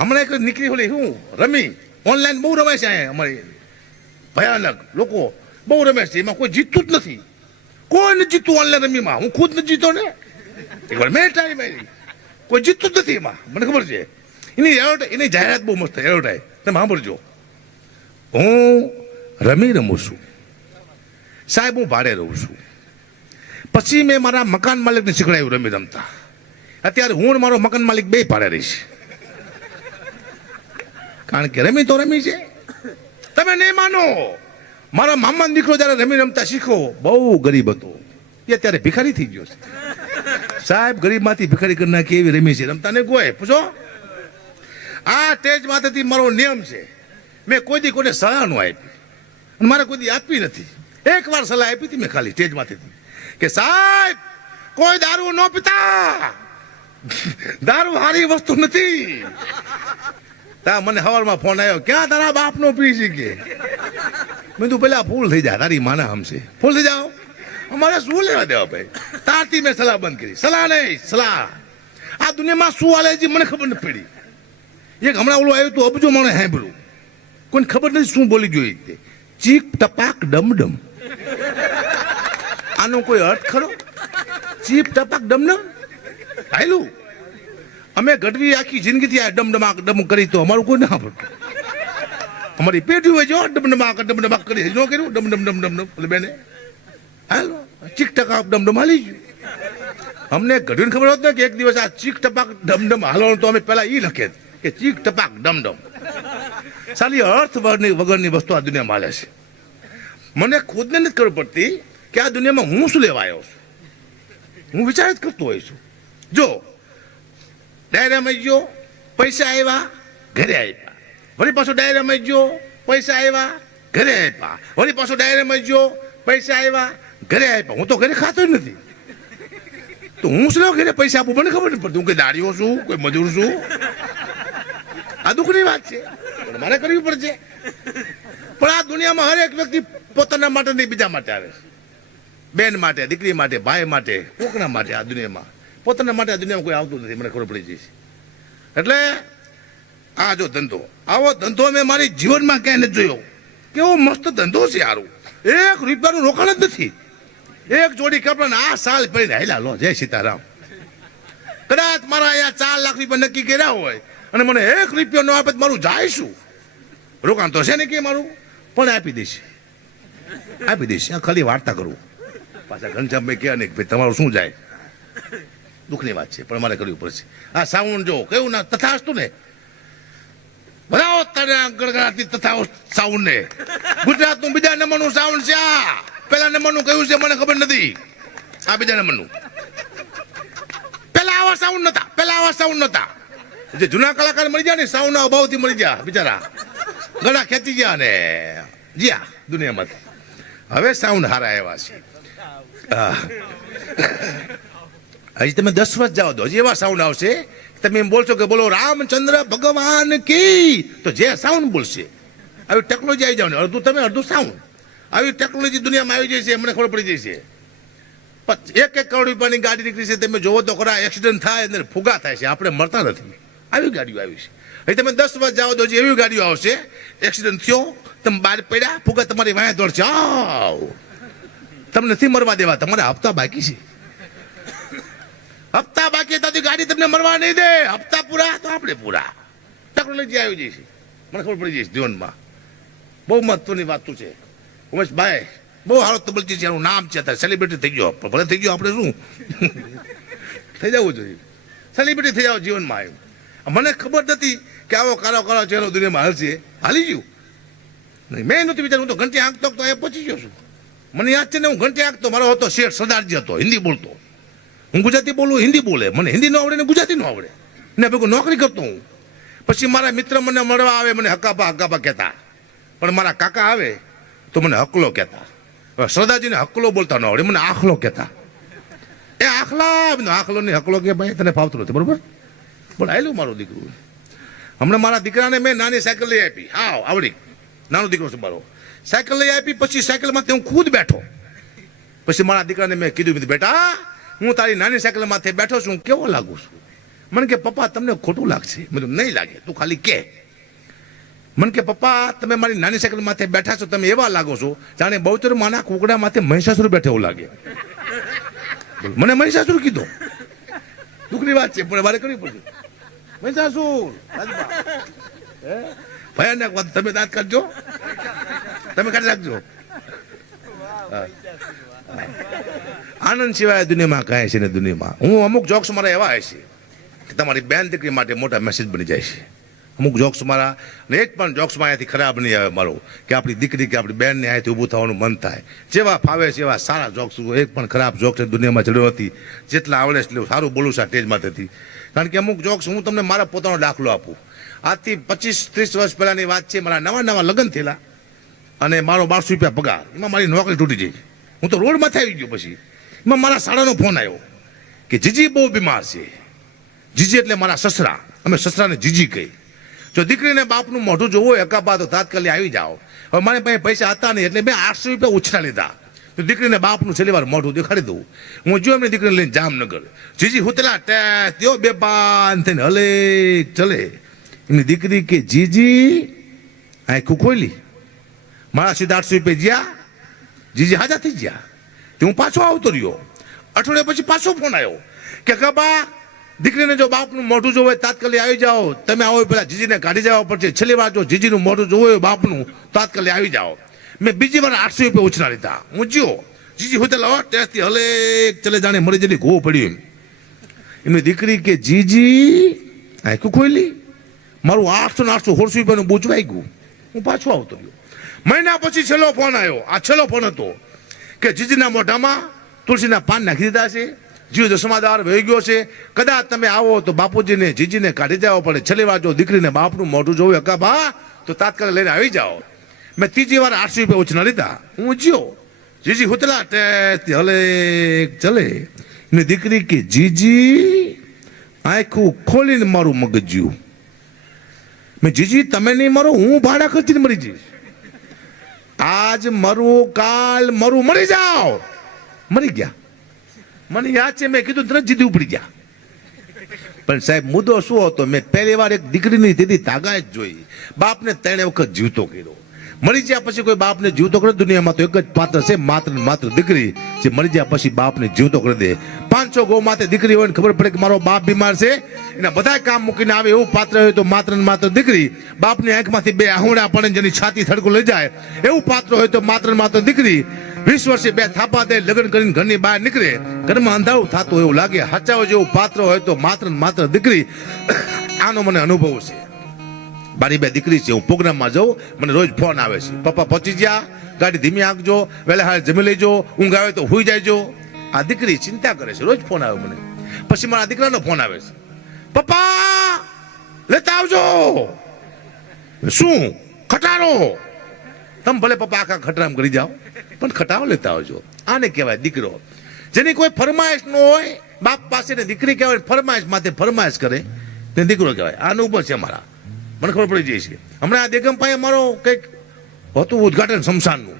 હમણાં એક નીકળી ઓલી શું? રમી. ઓનલાઈન બહુ રમાય છે અહીંયા અમારી. ભયાનક. લોકો બહુ રમે છે. એમાં કોઈ જીતતું જ નથી. કોઈ નથી જીતતું ઓનલાઈન રમીમાં. હું ખુદ નથી જીતો ને. એકવાર મેં ટ્રાય મારી. કોઈ જીતતું જ નથી એમાં. મને ખબર છે. એની એની જાહેરાત બહુ મસ્ત એડવર્ટાઈ તમે સાંભળજો. હું રમી રમું છું. સાહેબ, હું ભાડે રહું છું. પછી મેં મારા મકાન માલિકને શીખડાયું રમી રમતા. અત્યારે હું મારો મકાન માલિક બે ભાડે રહીશ. કારણ કે રમી તો રમી છે. તમે નહીં માનો. મારા મામાનો દીકરો જ્યારે રમી રમતા શીખો, બહુ ગરીબ હતો. એ અત્યારે ભિખારી થઈ ગયો છે. સાહેબ, ગરીબમાંથી ભિખારી કરી નાખી એવી રમી છે. રમતા ને કોઈ. પૂછો. આ સ્ટેજ માથેથી મારો નિયમ છે. મેં કોઈ દી કોઈને સલાહ નો આપી. અને મારે કોઈ દી આપી નથી. એક વાર સલાહ આપી હતી મેં ખાલી તેજ માથેથી કે સાહેબ, કોઈ દારૂ ન પીતા. દારૂ સારી વસ્તુ નથી. તા મને સવારમાં ફોન આવ્યો ક્યાં તારા બાપનો પી છે કે? મેં તું પેલા ફૂલ થઈ જા, તારી માના હમશે. ફૂલ થઈ જાઓ? અમારે શું લેવા દેવા ભાઈ? તારથી મેં સલાહ બંધ કરી. સલાહ નહીં, સલાહ. આ દુનિયામાં શું હાલે છે, મને ખબર નથી પડી. એક હમણાં ઓલું આવ્યું તું, અબજો મને સાંભળ્યું. કોઈને ખબર નથી શું બોલી જોઈએ તે ચીક, ટપાક, ડમડમ. આનો કોઈ અર્થ ખરો? ચીપ ટપાક, ડમડમ? હાયલું અમે ગઢવી આખી જિંદગીથી આ ડમડમાક ડમ કરી તો અમારું કોઈ ના પડતું અમારી પેઢી હોય જો, ડમડમાક ડમડમાક કરી ન કર્યું ડમ ડમ ડમ ડમ બેને, હાલો, ચીક ટકા ડમડમ હાલી ગયું. અમને ગઢવીને ખબર હોત ને કે એક દિવસ આ ચીક ટપાક ડમડમ હાલવાનું તો અમે પહેલા એ લખે કે ચીક ટપાક ડમડમ. સાલી અર્થ વગરની વસ્તુ આ દુનિયામાં હાલે છે. મને ખુદને નથી ખબર પડતી કે આ દુનિયામાં હું શું લેવા આવ્યો છું? હું વિચાર જ કરતો હોઈ છું. જો ડાયરામાં ગયો, પૈસા આવ્યા ઘરે આપ્યા વળી પાછો ડાયરામાં ગયો, પૈસા આવ્યા ઘરે આપ્યા વળી પાછો ડાયરામાં ગયો, પૈસા આવ્યા ઘરે આપ્યા હું તો ઘરે ખાતો જ નથી. તો હું શું ઘરે પૈસા આપું? મને ખબર નથી પડતી. હું કે દાડીઓ છું, કોઈ મજૂર છું? આ દુઃખની વાત છે. મારે કરવી પડશે. પણ આ દુનિયામાં હરેક વ્યક્તિ પોતાના માટે નહીં, બીજા માટે આવે છે. બેન માટે, દીકરી માટે, ભાઈ માટે, કોકના માટે આ દુનિયામાં? પોતાના માટે આ દુનિયામાં કોઈ આવતું નથી, મને ખબર પડી જશે એટલે આ જો ધંધો, આવો ધંધો મેં મારી જીવનમાં ક્યાંય નથી જોયો. કેવો મસ્ત ધંધો છે સારું એક રૂપિયાનું રોકાણ જ નથી. એક જોડી કપડાં આ સાલ પહેરીને હેલા લો, જય સીતારામ. કદાચ મારા અહીંયા ચાર લાખ રૂપિયા નક્કી કર્યા હોય અને મને એક રૂપિયો ન આપે મારું જાય શું? રોકાણ તો છે ને કે મારું? પણ આપી દઈશ. આપી દઈશ. ખાલી વાર્તા કરું. પાછા ઘનશ્યામભાઈ કહે ને ભાઈ, તમારું શું જાય? દુઃખની વાત છે, પણ મારે કરવી પડશે. આ સાઉન્ડ જો કેવું ના તથાસ્તુ ને. બનાવો તને ગણગણાતી તથા સાઉન્ડ ને. ગુજરાતનું બીજા નંબરનું સાઉન્ડ છે આ. પેલા નંબરનું કયું છે મને ખબર નથી. આ બીજા નંબરનું. પેલા આવા સાઉન્ડ નતા પેલા આવા સાઉન્ડ નતા. જે જૂના કલાકાર મળી ગયા ને, સાઉન્ડના અભાવથી મળી ગયા, બિચારા. ગળા ખેંચી ગયા ને. જ્યાં દુનિયામાંથી. હવે સાઉન્ડ હારા આવ્યા છે. હજી તમે દસ વર્ષ જાઓ દો હજી એવા સાઉન્ડ આવશે તમે એમ બોલશો કે બોલો, રામચંદ્ર ભગવાન કી? તો જે સાઉન્ડ બોલશે. આવી ટેકનોલોજી આવી જવાની. અડધું તમે, અડધું સાઉન્ડ આવી ટેકનોલોજી દુનિયામાં આવી જાય છે મને ખબર પડી જશે. એક એક કરોડ રૂપિયાની ગાડી નીકળી છે, તમે જોવો તો ખરા એક્સિડન્ટ થાય અને ફુગા થાય છે. આપણે મળતા નથી. આવી ગાડીઓ આવી છે. હવે તમે દસ વર્ષ જાઓ તો હજી એવી ગાડીઓ આવશે. એક્સિડન્ટ થયો, તમે બહાર પડ્યા, ફુગા તમારી વાયા દોડશે. આવ. તમને નથી મરવા દેવા. તમારા હપ્તા બાકી છે. હપ્તા બાકી હતા ગાડી તમને મરવા નહીં દે. હપ્તા પૂરા? તો આપણે પૂરા. ટેકનોલોજી આવી જઈશ મને ખબર પડી જઈશ જીવનમાં. બહુ મહત્વની વાત છે. ઉમેશભાઈ, બહુ સારો તબલચી છે, એનું નામ છે અત્યારે. સેલિબ્રિટી થઈ ગયો. ભલે થઈ ગયો, આપણે શું? થઈ જવું જોઈએ. સેલિબ્રિટી થઈ જાવ જીવનમાં આવ્યું. મને ખબર નથી કે આવો કારો કારો ચહેરો દુનિયામાં હાલશે. હાલી ગયું. નહીં, મેં નથી વિચાર્યું, હું તો ઘંટી આંકતો તો એ પહોંચી ગયો છું. મને યાદ છે ને, હું ઘંટી આંકતો મારો હતો શેઠ સરદારજી હતો, હિન્દી બોલતો. હું ગુજરાતી બોલું, હિન્દી બોલે. મને હિન્દી ન આવડે ને ગુજરાતી ન આવડે. ને ભેગું નોકરી કરતો હું. પછી મારા મિત્ર મને મળવા આવે, મને હકાપા હકાપા કહેતા. પણ મારા કાકા આવે, તો મને હકલો કહેતા. શ્રદ્ધાજીને હકલો બોલતા ન આવડે, મને આખલો કહેતા. એ આખલા આખલો ને હકલો કે ભાઈ, તને ફાવતું નથી, બરોબર? પણ આવેલું મારું દીકરું. હમણાં મારા દીકરાને મેં નાની સાયકલ લઈ આપી. હા આવડી. નાનો દીકરો છે મારો. સાયકલ લઈ આપી, પછી સાયકલમાંથી હું ખુદ બેઠો. પછી મારા દીકરાને મેં કીધું, બેટા હું તારી નાની સાયકલ માથે બેઠો છું કેવો લાગુ છું? મને કે, પપ્પા, તમને ખોટું લાગશે. મને નહીં લાગે. તું ખાલી કે. મને કે, પપ્પા, તમે મારી નાની સાયકલ માથે બેઠા છો, તમે એવા લાગો છો જાણે બહુચર માના કુકડા માથે મહિષાસુર બેઠે એવું લાગે. મને મહિષાસુર કીધો. દુઃખની વાત છે, પણ મારે કરવી પડશે. મહિષાસુર ભયાનક વાત, તમે દાંત કાઢજો. તમે કાઢી રાખજો. આનંદ સિવાય દુનિયામાં કાંઈ છે ને દુનિયામાં. હું અમુક જોક્સ મારા એવા હશે કે તમારી બેન દીકરી માટે મોટા મેસેજ બની જાય છે. અમુક જોક્સ મારા અને એક પણ જોક્સમાં અહીંયાથી ખરાબ નહીં આવે મારો, કે આપણી દીકરી કે આપણી બેનને અહીંયાથી ઊભું થવાનું મન થાય. જેવા ફાવે છે એવા સારા જોક્સ એક પણ ખરાબ જોક્સ દુનિયામાં ચડ્યો નથી. જેટલા આવડે છે સારું બોલું છું આ સ્ટેજમાંથી કારણ કે અમુક જોક્સ હું તમને મારા પોતાનો દાખલો આપું. આજથી પચીસ, ત્રીસ વર્ષ પહેલાંની વાત છે, મારા નવા નવા લગ્ન થયેલા. અને મારો બારસો રૂપિયા પગાર. એમાં મારી નોકરી તૂટી જઈ હું તો રોડમાંથી આવી ગયો પછી. એમાં મારા શાળાનો ફોન આવ્યો કે, જીજી બહુ બીમાર છે. જીજી એટલે મારા સસરા. અમે સસરાને જીજી કહી. જો દીકરીને બાપનું મોઢું જોવું હોય એકાબા તો તાત્કાલિક આવી જાઓ. હવે મારી પાસે પૈસા હતા નહીં, એટલે મેં આઠસો રૂપિયા ઉછરા લીધા. તો દીકરીને બાપનું છેલ્લી વાર મોઢું દેખાડી દઉં. હું જો એમની દીકરીને લઈને જામનગર. જીજી હુતલા ટેસ બે પાન થઈને હલે, ચલે. એમની દીકરી કે, જીજી આખું ખોલી મારા સીધા આઠસો રૂપિયા જ્યાં. જીજી હાજા થઈ ગયા તે હું પાછો આવતો રહ્યો. અઠવાડિયા પછી પાછો ફોન આવ્યો. કે કબા દીકરીને જો બાપનું મોઢું જોવે તાત્કાલિક આવી જાઓ. તમે આવો પેલા જીજીને કાઢી જવા પડશે. છેલ્લી વાર જો જીજીનું મોઢું જોવું હોય બાપનું, તાત્કાલિક આવી જાઓ. મેં બીજી વાર આઠસો રૂપિયા ઉછના લીધા. હું જીઓ જીજી હોતેલા ટેસ્ટથી હલે ચલે જાણે મરી જલી ઘો પડ્યું એમ. એમની દીકરી કે, જીજી, આખું ખોલી મારું આઠસો ને આઠસો સોળસો રૂપિયાનું બોચવાઈ ગયું હું પાછો આવતો રહ્યો. મહિના પછી છેલ્લો ફોન આવ્યો. આ છેલ્લો ફોન હતો. કે જીજીના મોઢામાં તુલસીના પાન નાખી દીધા છે જીવ દસમાદાર વહી ગયો છે. કદાચ તમે આવો તો બાપુજીને, જીજીને કાઢી જાઓ પડે. છેલ્લી વાર જો દીકરીને બાપનું મોઢું જોયું હકા બા, તો તાત્કાલિક લઈને આવી જાઓ. મેં ત્રીજી વાર આઠસો રૂપિયા ઉછના લીધા. હું જ્યો જીજી હુતલા ટેસ્ટ હલે ચલે. ને દીકરી કે, જીજી, આખું ખોલીને મારું મગજ્યું મેં, જીજી, તમે નહીં મરો, હું ભાડા ખર્ચીને મરી જઈશ. આજ મરું કાલ મરું. મરી જાઓ. મરી ગયા. મને યાદ છે, મેં કીધું તરત જીદી ઉપડી ગયા. પણ સાહેબ, મુદ્દો શું હતો? મેં પહેલી વાર એક દીકરીની દીદી જ જોઈ. બાપને ત્રણે વખત જીવતો કર્યો. મરી ગયા પછી કોઈ બાપને જીવતો કરે દુનિયામાં તો એક જ પાત્ર છે, માત્ર માત્ર દીકરી. જે મરી ગયા પછી બાપને જીવતો કરી દે. પાંચસો ગૌ માથે દીકરી હોય ને ખબર પડે કે મારો બાપ બીમાર છે? એના બધા કામ મૂકીને આવે એવું પાત્ર હોય તો માત્ર ને માત્ર દીકરી. બાપની આંખમાંથી બે આહુડા પડે જેની છાતી થડકું લઈ જાય. એવું પાત્ર હોય તો માત્ર માત્ર દીકરી. વીસ વર્ષે બે થાપા દે, લગ્ન કરીને ઘરની બહાર નીકળે. ઘરમાં અંધારું થતું એવું લાગે. હચાવ જેવું પાત્ર હોય તો માત્ર ને માત્ર દીકરી. આનો મને અનુભવ છે. મારી બે દીકરી છે, હું પ્રોગ્રામમાં જાઉં, મને રોજ ફોન આવે છે. પપ્પા પહોંચી ગયા, ગાડી ધીમી આંકજો વહેલા હાલ જમી લેજો, ઊંઘ આવે તો હોઈ જાયજો. આ દીકરી ચિંતા કરે છે, રોજ ફોન આવે મને. પછી મારા દીકરાનો ફોન આવે છે. પપ્પા, લેતા આવજો. શું? ખટારો. તમે ભલે પપ્પા આખા ખટરામ કરી જાઓ, પણ ખટારો લેતા આવજો. આને કહેવાય દીકરો. જેની કોઈ ફરમાઈશ ન હોય, બાપ પાસે દીકરી કહેવાય, ફરમાઈશ માથે ફરમાઈશ કરે ને દીકરો કહેવાય. આનું ઉપર છે મારા મને ખબર પડી જાય છે. હમણાં આ દેગમ પાસે અમારો કંઈક હતું ઉદઘાટન શમશાનનું.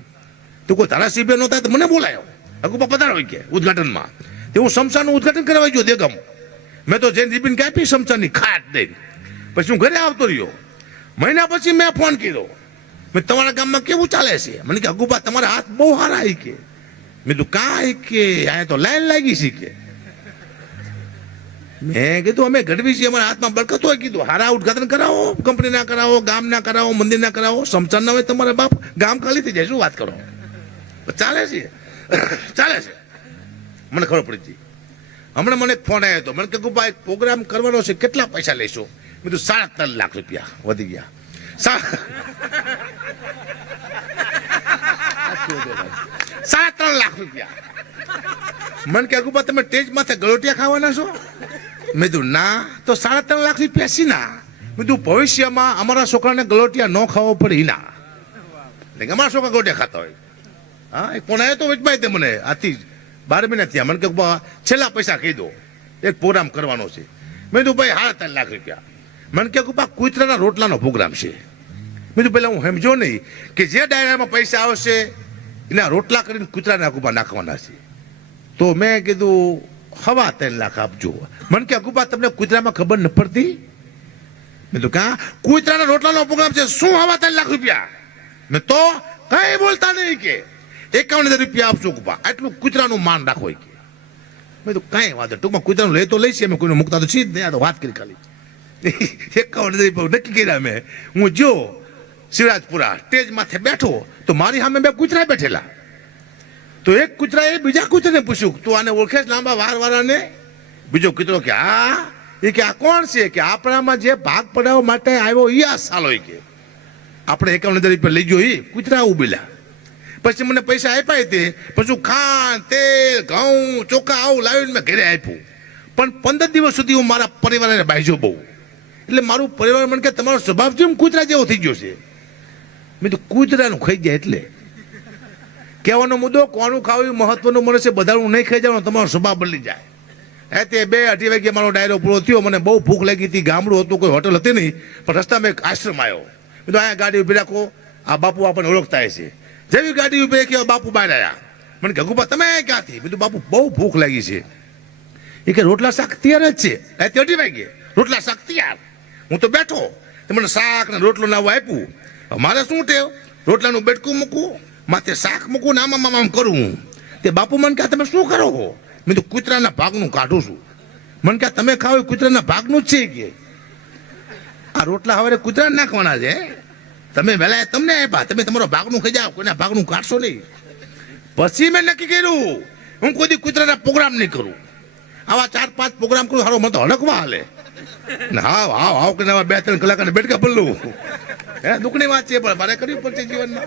તો કોઈ ધારાસભ્ય નહોતા તો મને બોલાયો. અગુપા પધારો કે ઉદઘાટનમાં. તે હું શમશાનનું ઉદઘાટન કરવા ગયો દેગમ. મેં તો જૈન દીપીને કાપી શમશાનની ખાટ દઈ. પછી હું ઘરે આવતો રહ્યો. મહિના પછી મેં ફોન કર્યો. મેં તમારા ગામમાં કેવું ચાલે છે? મને કે અગુપા તમારા હાથ બહુ સારા આવી કે. મેં તું કાંઈ કે, અહીંયા તો લાઈન લાગી છે કે. મેં કીધું, અમે ગઢવી છીએ. અમારા હાથમાં બરકત હોય, કીધું, હારા ઉદઘાટન કરાવો કંપનીના કરાવો ગામના કરાવો મંદિરના કરાવો સમચાન હોય તમારા બાપ, ગામ ખાલી થઈ જાય, શું વાત કરો? ચાલે છે. ચાલે છે. મને ખબર પડી હતી હમણાં મને ફોન આવ્યો હતો. મને કે ભાઈ પ્રોગ્રામ કરવાનો છે, કેટલા પૈસા લેશો? મેં કીધું, સાડા ત્રણ લાખ રૂપિયા. વધી ગયા. સાડા ત્રણ લાખ રૂપિયા. મને કે ગુબા તમે ટેજ માથે ગળોટિયા ખાવાના છો? મેં કીધું, ના, તો સાડા ત્રણ લાખ રૂપિયા સી ના. મેં કીધું, ભવિષ્યમાં અમારા છોકરાને ગલોટિયા ન ખાવો પડે ના. એટલે અમારા છોકરા ગલોટિયા ખાતા હોય. હા, એક ફોન આવ્યો તો વચમાં તે મને. આથી બાર મહિના થયા. મને કે છેલ્લા પૈસા કહી દો. એક પ્રોગ્રામ કરવાનો છે. મેં કીધું, ભાઈ, સાડા ત્રણ લાખ રૂપિયા. મને કે, બા, કુતરાના રોટલાનો પ્રોગ્રામ છે. મેં કીધું, પહેલાં હું સમજો નહીં કે જે ડાયરામાં પૈસા આવશે, એના રોટલા કરીને કૂતરાના કુપા નાખવાના છે. તો મેં કીધું હવા ત્રણ લાખ આપજો. મને કે, અગુબા, તમને કૂતરામાં ખબર ન પડતી? મેં તો કા કૂતરાના રોટલાનો પ્રોગ્રામ છે, શું હવા ત્રણ લાખ રૂપિયા? મેં તો કઈ બોલતા નહીં કે. એકાવન હજાર રૂપિયા આપશો, અગુબા. આટલું કૂતરાનું માન રાખો કે. મેં તો કાંઈ વાંધો ટૂંકમાં કૂતરાનું લઈ તો લઈશ અમે કોઈને મૂકતા તો છીએ જ નહીં, આ તો વાત કરી ખાલી. એકાવન હજાર રૂપિયા નક્કી કર્યા મેં. હું જો શિવરાજપુરા સ્ટેજ માથે બેઠો, તો મારી સામે બે કૂતરા બેઠેલા. તો એક કૂતરાએ બીજા કૂતરાને પૂછ્યું, તું આને ઓળખે લાંબા વાર વાળાને બીજો કૂતરો કે આ એ કે, આ કોણ છે? કે, આપણામાં જે ભાગ પડાવવા માટે આવ્યો એ આ સાલો કે. આપણે એકાવન હજાર રૂપિયા લઈ ગયો એ કૂતરા ઉભેલા પછી મને પૈસા આપ્યા તે, પછી ખાંડ, તેલ, ઘઉં, ચોખા, આવું લાવીને મેં ઘરે આપ્યું. પણ પંદર દિવસ સુધી હું મારા પરિવારને બાજ્યો બહુ. એટલે મારું પરિવાર મને કે તમારો સ્વભાવ જેમ કૂતરા જેવો થઈ ગયો છે? મેં તો કૂતરાનું ખાઈ જાય એટલે. કહેવાનો મુદ્દો, કોનું ખાવું એ મહત્વનું મને છે, બધાનું નહીં ખાઈ જવાનું તમારો સ્વભાવ બદલી જાય. હે, તે બે અઢી વાગે મારો ડાયરો પૂરો થયો, મને બહુ ભૂખ લાગી હતી, ગામડું હતું, કોઈ હોટલ હતી નહીં, પણ રસ્તામાં એક આશ્રમ આવ્યો. તો અહીંયા ગાડી ઊભી રાખો, આ બાપુ આપણને ઓળખતા છે. જેવી ગાડી ઊભી રાખી બાપુ બહાર આવ્યા. મને ગગુબા, તમે ક્યાંથી? બીજું બાપુ, બહુ ભૂખ લાગી છે. એ કે, રોટલા શાક તૈયાર જ છે. રાતે અઢી વાગે? રોટલા શાક તૈયાર? હું તો બેઠો. મને શાક ને રોટલો નાવું આપ્યું. મારે શું ટેવ? રોટલાનું બેટકું મૂકવું? માથે શાક મૂકવું ને આમ કરું તે બાપુ મને કહે, તમે શું કરો હો? મેં તો કૂતરાના ભાગનું કાઢું છું. મને કહે, તમે ખાઓ કૂતરાના ભાગનું જ છે કે. આ રોટલા હવે કૂતરા નાખવાના છે તમે વહેલા તમને આપ્યા, તમે તમારો ભાગનું ખાઈ જાઓ, કોઈના ભાગનું કાઢશો નહીં. પછી મેં નક્કી કર્યું, હું કોઈ કૂતરાના પ્રોગ્રામ નહીં કરું. આવા ચાર પાંચ પ્રોગ્રામ કરું સારો મને તો હડકવા હાલે. હાવ હાવ હાવ કરીને બે ત્રણ કલાકને બેઠકા પલ્લું હે, દુઃખની વાત છે, પણ મારે કર્યું પડશે જીવનમાં.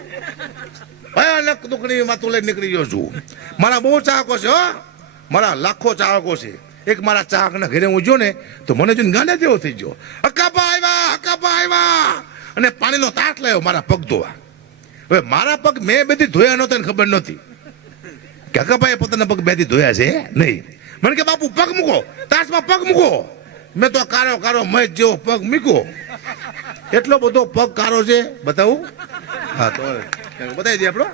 ભયાનક દુઃખની વાતો લઈને નીકળી ગયો છું. મારા બહુ ચાહકો છે, હો. મારા લાખો ચાહકો છે. એક મારા ચાહકના ઘરે હું જો ને, તો મને જોઈને ગાંડા જેવો થઈ ગયો. હકાપા આવ્યા હકાપા આવ્યા અને પાણીનો તાટ લાવ્યો મારા પગ ધોવા. હવે મારા પગ મેં બધી ધોયા નહોતા ખબર નહોતી. કે હકાપાએ પોતાના પગ બેથી ધોયા છે? નહીં. મને કે, બાપુ, પગ મૂકો. તાસમાં પગ મૂકો. મેં તો કારો કારો મહેશ જેવો પગ મૂક્યો. એટલો બધો પગ કારો છે, બતાવું? હા, તો બતાવી દે આપણો.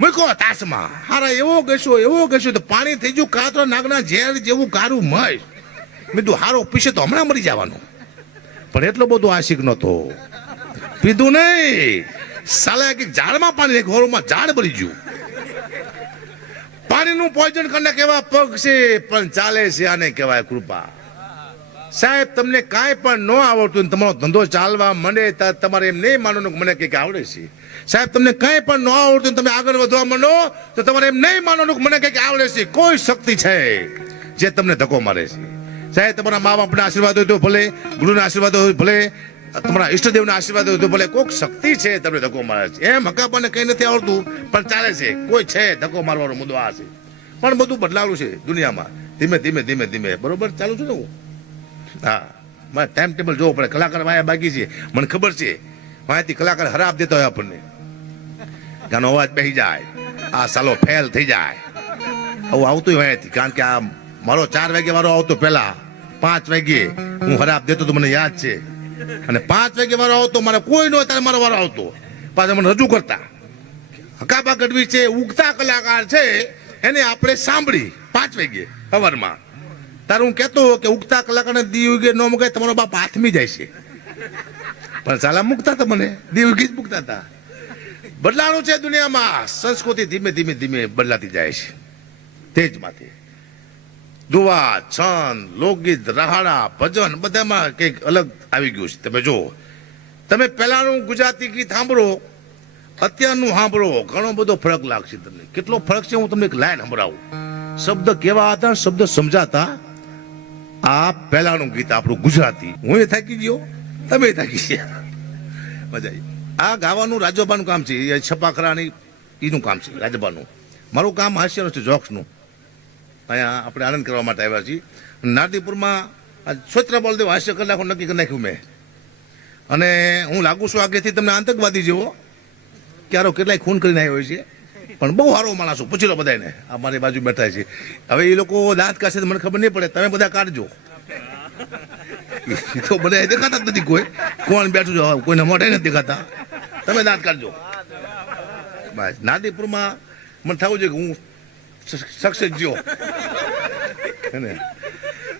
મૂકો તાસમાં. હારા, એવો ગસ્યો એવો ગસ્યો તો પાણી થઈ ગયું, કાતરો નાગના ઝેર જેવું કારું મહેશ મેં તું હારો પીશે તો હમણાં મરી જવાનું. પણ એટલો બધો આશિક નહોતો. પીધું નહીં. સાલા કે ઝાડમાં પાણી હોરમાં ઝાડ ભરી ગયું. પાણીનું પોઈઝન કરીને કેવા પગ છે, પણ ચાલે છે આને કહેવાય કૃપા. સાહેબ, તમને કાંઈ પણ ન આવડતું ને તમારો ધંધો ચાલવા માંડે તમારે એમ નહીં માનવાનું મને કંઈક આવડે છે. સાહેબ, તમને કાંઈ પણ ન આવડતું તમે આગળ વધવા માંડો, તો તમારે એમ નહીં માનવાનું મને કંઈક આવડે છે. કોઈ શક્તિ છે જે તમને ધક્કો મારે છે. સાહેબ, તમારા મા બાપના આશીર્વાદ હોય તો ભલે, ગુરુના આશીર્વાદ હોય ભલે, તમારા ઈષ્ટદેવના આશીર્વાદ હોય તો ભલે, કોઈક શક્તિ છે તમને ધક્કો મારે છે. એમ હકાપાને કંઈ નથી આવડતું, પણ ચાલે છે. કોઈ છે ધક્કો મારવાનો મુદ્દો આ છે. પણ બધું બદલાવું છે દુનિયામાં. ધીમે ધીમે ધીમે ધીમે. બરોબર? ચાલુ છું ને હું? હા. મારે ટાઈમ ટેબલ જોવો પડે. કલાકાર વાયા બાકી છે. મને ખબર છે. વાયાથી કલાકાર ખરાબ દેતો હોય આપણને. ગાનો અવાજ બેસી જાય. આ સાલો ફેલ થઈ જાય. આવું આવતું વાયાથી. કારણ કે આ મારો ચાર વાગે વાળો આવતો પહેલા. પાંચ વાગે હું હરાબ દેતો તો મને યાદ છે. અને પાંચ વાગે વાળો આવતો, મારે કોઈ નો ત્યારે મારો વારો આવતો. પાછા મને રજૂ કરતા. હકાબા ગઢવી છે, ઉગતા કલાકાર છે. એને આપણે સાંભળી પાંચ વાગે સવારમાં. તારે હું કહેતો કે ઉગતા કલાકારને દી ઉગે ન મૂકે તમારો બાપ હાથમી જાય છે. પણ સાલા મૂકતા હતા મને દી ઉગી જ મૂકતા હતા બદલાણું છે દુનિયામાં, સંસ્કૃતિ ધીમે ધીમે ધીમે બદલાતી જાય છે. તેજમાંથી દુવા છંદ લોકગીત, રહાડા, ભજન, બધામાં કંઈક અલગ આવી ગયું છે. તમે જુઓ, તમે પહેલાનું ગુજરાતી ગીત સાંભળો, અત્યારનું સાંભળો, ઘણો બધો ફરક લાગશે તમને. કેટલો ફરક છે, હું તમને એક લાઈન સંભળાવું. શબ્દ કેવા હતા, શબ્દ સમજાતા આ પહેલાનું ગીત આપણું ગુજરાતી. હું એ થાકી ગયો, તમે થાકી ગયા. મજા આ ગાવાનું રાજોબાનું કામ છે, એ છપાખરાની, એનું કામ છે રાજબાનું મારું કામ હાસ્યનું છે જોક્સનું. અહીંયા આપણે આનંદ કરવા માટે આવ્યા છીએ. નારદીપુરમાં આ સ્વત્ર બળદેવ હાસ્ય કલાકો નક્કી કરી નાખ્યું મેં. અને હું લાગુ છું આગેથી તમને આતંકવાદી જેવો ક્યારો કેટલાય ખૂન કરીને આવ્યો છે. પણ બહુ સારો માણસ છું પૂછી લો બધાને આ બાજુ બેઠા છે. હવે એ લોકો દાંત કાશે મને ખબર નહીં પડે. તમે બધા કાઢજો. તો બધા દેખાતા જ નથી કોઈ. કોણ બેઠું છે? કોઈને મોઢે નથી દેખાતા. તમે દાંત કાઢજો. બસ. નાદીપુરમાં મને થવું છે કે હું સક્સેસ જ્યો ને?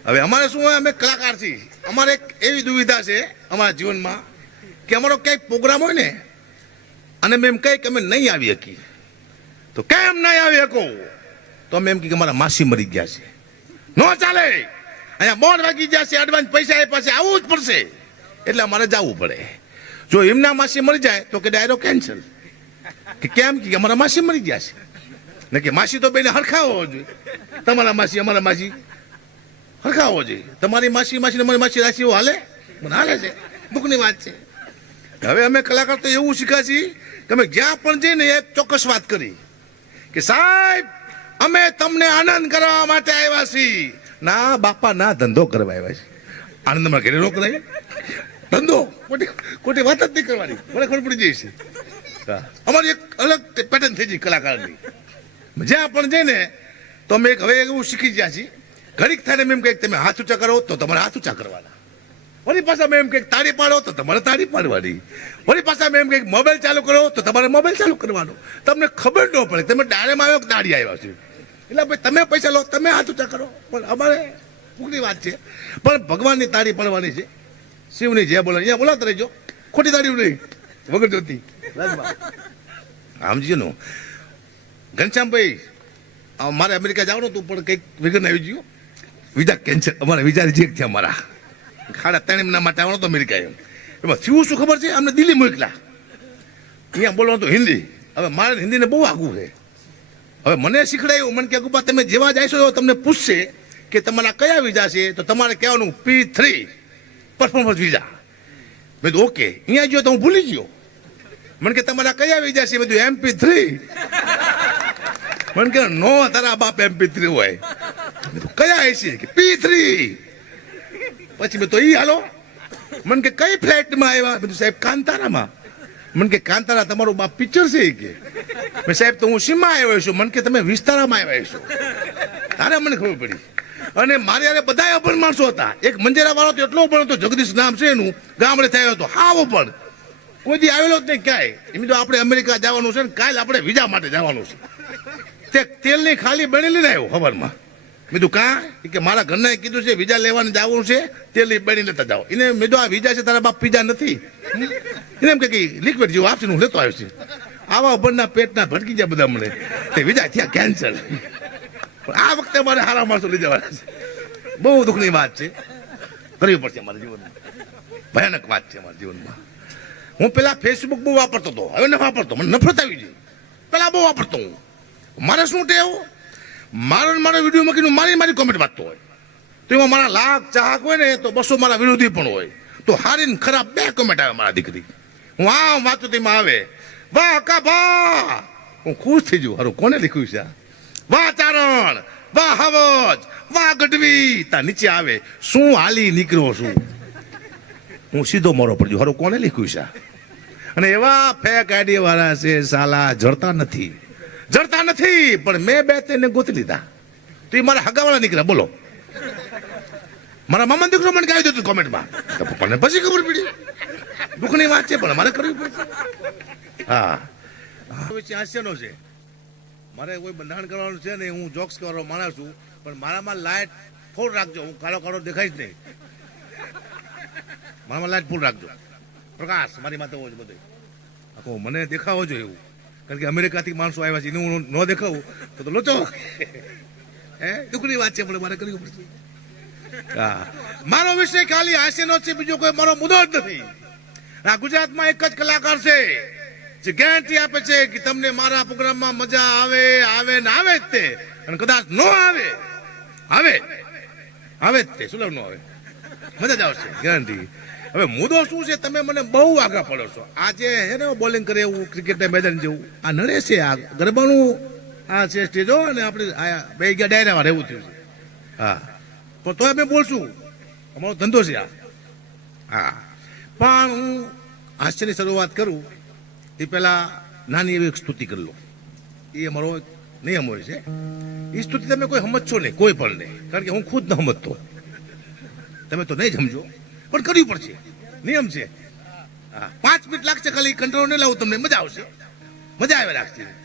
હવે અમારે શું હોય? અમે કલાકાર છીએ. અમારે એક એવી દુવિધા છે અમારા જીવનમાં કે અમારો ક્યાંય પ્રોગ્રામ હોય ને, અને મેં એમ કહે કે અમે નહીં આવી શકી તો કેમ નહીં આવી શકો તો એમ કે મારા માસી મરી ગયા છે. ન ચાલે. અહીંયા બોર્ડ વાગી ગયા છે એડવાન્સ પૈસા આપ્યા છે આવવું જ પડશે. એટલે અમારે જવું પડે. જો એમના માસી મરી જાય, તો કે ડાયરો કેન્સલ કે કેમ? કે અમારા માસી મરી ગયા છે. ને કે માસી તો બેને હરખા હોવો જોઈએ. તમારા માસી, અમારા માસી હરખા હોવો જોઈએ. તમારી માસી માસી અમારી માસી રાશી હાલે? મને હાલે છે. દુઃખની વાત છે. હવે અમે કલાકાર તો એવું શીખ્યા છીએ તમે જ્યાં પણ જઈને એક ચોક્કસ વાત કરી. કે સાહેબ, અમે તમને આનંદ કરવા માટે આવ્યા છીએ. ના, બાપા, ના, ધંધો કરવા આવ્યા છે. આનંદમાં ઘરે રોક રહી ધંધો, ખોટી ખોટી વાત જ નહીં કરવાની. મને ખબર પડી જાય છે. અમારી એક અલગ પેટર્ન થઈ ગઈ કલાકારની. જ્યાં પણ જઈને તો અમે એક હવે એવું શીખી ગયા છીએ. ઘડીક થાય એમ કંઈક તમે હાથ ઊંચા કરો, તો તમારે હાથ ઊંચા કરવાના. વળી પાછા મેં એમ કંઈક તાળી પાડો તો તમારે તાળી પાડવાની. વળી પાછા મેં એમ કંઈક મોબાઈલ ચાલુ કરો તો તમારે મોબાઈલ ચાલુ કરવાનો. તમને ખબર ન પડે. તમે ડાળેમાં આવ્યો કે દાડી આવ્યા છે. એટલે ભાઈ, તમે પૈસા લો, તમે હાથ ઊંચા કરો. પણ અમારે ટૂંકની વાત છે. પણ ભગવાનની તાળી પાડવાની છે. શિવની જે બોલો અહીંયા બોલાતા રહેજો. ખોટી તાળી નહીં. વગર જોતી. સમજી નો ઘનશ્યામભાઈ મારે અમેરિકા જવાનું હતું, પણ કંઈક વિઘન આવી ગયું. વિઝા કેન્સલ અમારા વિઝા રિજેક્ટ થયા મારા. ખાડા ત્રણ માટે આવવાનો તો અમેરિકા એમ. થયું શું ખબર છે? અમને દિલ્હી મોકલા. અહીંયા બોલવાનું તો હિન્દી. હવે મારે હિન્દીને બહુ આગું છે. હવે મને શીખડાયું, મને કે ગુપા તમે જેવા જશો તમને પૂછશે કે તમારા કયા વિઝા છે, તો તમારે કહેવાનું પી થ્રી પરફોર્મન્સ વિઝા મેં તો ઓકે, અહીંયા ગયો તો હું ભૂલી ગયો. મને કે તમારા કયા વિઝા છે? બધું એમપી થ્રી. મને કે નો, તારા બાપ એમપી થ્રી હોય. કયા એસી કે, પી થ્રી. પછી મેં તો ઈ હાલો. મને કે કઈ ફ્લાઇટમાં આવ્યા? બધું સાહેબ, કાંતારામાં. મને કે, કાંતારા તમારું બાપ પિક્ચર છે કે. મેં સાહેબ, તો હું સીમા આવ્યો છું. મને કે, તમે વિસ્તારામાં આવ્યા છો. તારે મને ખબર પડી. અને મારે યારે બધા અભણ માણસો હતા. એક મંજેરા વાળો તો એટલો પણ હતો, જગદીશ નામ છે એનું, ગામડે થયો હતો, હાવ પણ કોઈ દી આવેલો જ નહીં ક્યાંય. એમ તો આપણે અમેરિકા જવાનું છે ને, કાલે આપણે વિઝા માટે જવાનું છે. તે તેલની ખાલી બનેલી ને આવ્યો ખબરમાં મેં તું કા? કે મારા ઘરના કીધું છે વિઝા લેવાનું જવું છે, તે બની લેતા જાઓ. એને મેં આ વિઝા છે, તારા બાપ પીઝા નથી. એને એમ કે લિક્વિડ જેવું આપશે હું લેતો આવ્યો છું આવા ઉપરના પેટના ભટકી ગયા બધા મને. તે વિઝા થયા કેન્સલ આ વખતે મારે હારા માણસો લઈ જવાના છે. બહુ દુઃખની વાત છે. કરવી પડશે મારા જીવનમાં. ભયાનક વાત છે મારા જીવનમાં. હું પેલા ફેસબુક બહુ વાપરતો હતો. હવે ન વાપરતો. મને નફરત આવી ગઈ. પેલા બહુ વાપરતો હું. મારે શું ટેવ? મારો મારા વીડિયો મૂકીને મારી મારી કોમેન્ટ વાંચતો હોય. તો એમાં મારા લાખ ચાહક હોય ને, તો બસો મારા વિરોધી પણ હોય. તો હારી ને ખરાબ બે કોમેન્ટ આવે મારા દીકરી. હું આમ વાંચું તેમાં આવે, વાહ કા ભા હું ખુશ થઈ જઉં. હારું, કોને લખ્યું છે? વાહ ચારણ, વાહ હવજ, વાહ ગઢવી. તા નીચે આવે, શું હાલી નીકળ્યો છું? હું સીધો મોરો પડ્યો હારું, કોને લખ્યું છે અને એવા ફેક આઈડી વાળા છે, સાલા, જડતા નથી. જડતા નથી, પણ મેં બે તેને ગોતી લીધા. તો એ મારા હગાવાળા નીકળ્યા. બોલો. મારા મામા દીકરો મને કહી દીધું કોમેન્ટમાં. પપ્પાને પછી ખબર પડી. દુઃખની વાત છે, પણ મારે કરવી પડશે. હા. હાસ્યનો છે. મારે કોઈ બંધારણ કરવાનું છે ને હું જોક્સ કરવાનો માણસ છું, પણ મારામાં લાઈટ ફૂલ રાખજો. હું કાળો કાળો દેખાઈશ નહીં. મારામાં લાઈટ ફૂલ રાખજો. પ્રકાશ, મારી માથે હોવો બધે. આખો મને દેખાવો જોઈએ એવું. કારણ કે અમેરિકાથી માણસો આવ્યા છે, એને હું ન દેખાવું, તો તો લોચો હે? દુઃખની વાત છે, પણ મારે કરવી પડશે. મારો વિષય ખાલી હાસ્યનો છે, બીજો કોઈ મારો મુદ્દો જ નથી. આ ગુજરાતમાં એક જ કલાકાર છે, જે ગેરંટી આપે છે કે તમને મારા પ્રોગ્રામમાં મજા આવે આવે ને આવે જ તે. અને કદાચ ન આવે આવે. આવે જ તે, શું ન આવે? મજા જ આવશે ગેરંટી હવે મુદ્દો શું છે? તમે મને બહુ આગળ પડો છો. આજે હે ને બોલિંગ કરે એવું ક્રિકેટના મેદાન જેવું. આ નડે છે, આ ગરબાનું આ છે સ્ટેજો અને આપણે આ બે ગયા ડાયરામાં રહેવું થયું છે. હા. પણ તોય અમે બોલશું. અમારો ધંધો છે આ. હા. પણ હું હાસ્યની શરૂઆત કરું. એ પહેલા નાની એવી સ્તુતિ કરી લો. એ અમારો નિયમ હોય છે. એ સ્તુતિ તમે કોઈ સમજશો નહીં, કોઈ પણ નહીં. કારણ કે હું ખુદ ન સમજતો. તમે તો નહીં સમજો. પણ કરવી પડશે. નિયમ છે. પાંચ મિનિટ લાગશે ખાલી, કંટ્રોલ નહીં લાવું તમને, મજા આવશે. મજા આવે લાગશે